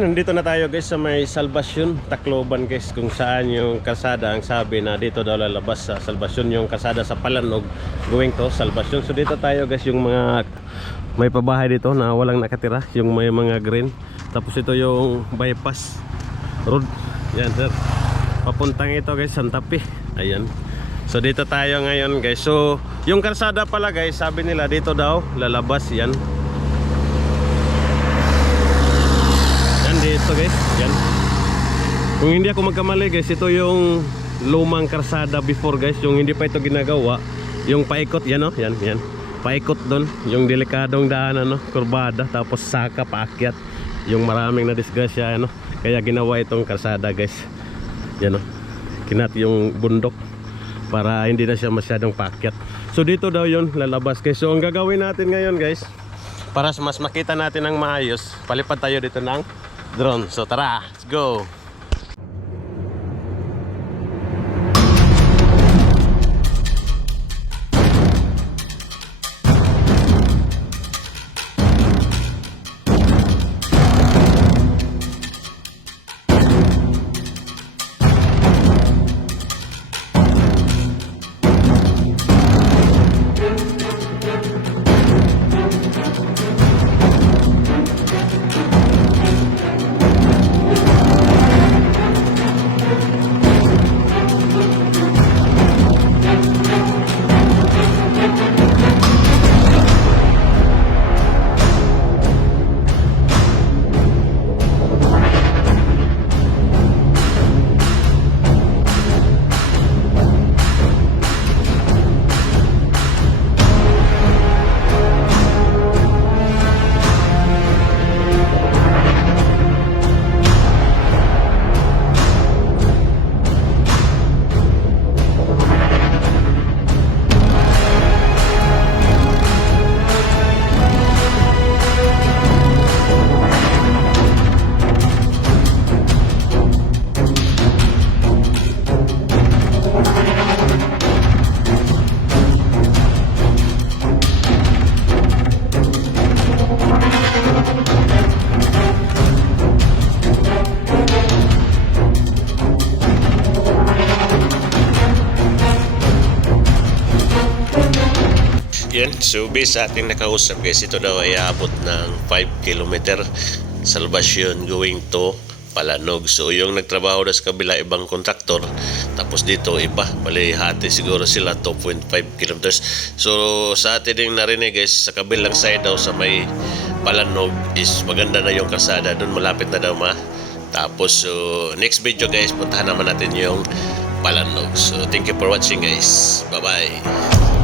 Yan, nandito na tayo guys sa may Salvacion, Tacloban guys, kung saan yung kalsada ang sabi na dito daw lalabas sa Salvacion, yung kalsada sa Palanog going to Salvacion. So dito tayo guys, yung mga may pabahay dito na walang nakatira, yung may mga green. Tapos ito yung bypass road. Yan sir, papuntang ito guys, Santa Fe. Ayan. So dito tayo ngayon guys. So yung kalsada pala guys, sabi nila dito daw lalabas yan. Dito guys, yan. Kung hindi ako magkamali guys, ito yung lumang kalsada before guys, yung hindi pa ito ginagawa, yung paikot yan oh, yan, yan. Paikot doon, yung delikadong daanan no, kurbada, tapos saka paakyat, yung maraming na disgrasya ano, kaya ginawa itong kalsada guys. Yan oh. Kinat yung bundok para hindi na siya masyadong paakyat. So dito daw yun lalabas guys. So ang gagawin natin ngayon guys, para mas makita natin ng maayos, palipad tayo dito ng drone. So tara, let's go. Yan, so based sa ating nakausap guys, ito daw ay aabot ng 5 km Salvacion going to Palanog. So yung nagtrabaho na sa kabila ibang kontraktor, tapos dito iba, bali hati siguro sila 2.5 km. So sa atin din narinig guys, sa kabilang side daw sa may Palanog is maganda na yung kalsada, doon malapit na daw tapos. So next video guys, puntahan naman natin yung Palanog. So thank you for watching guys, bye bye.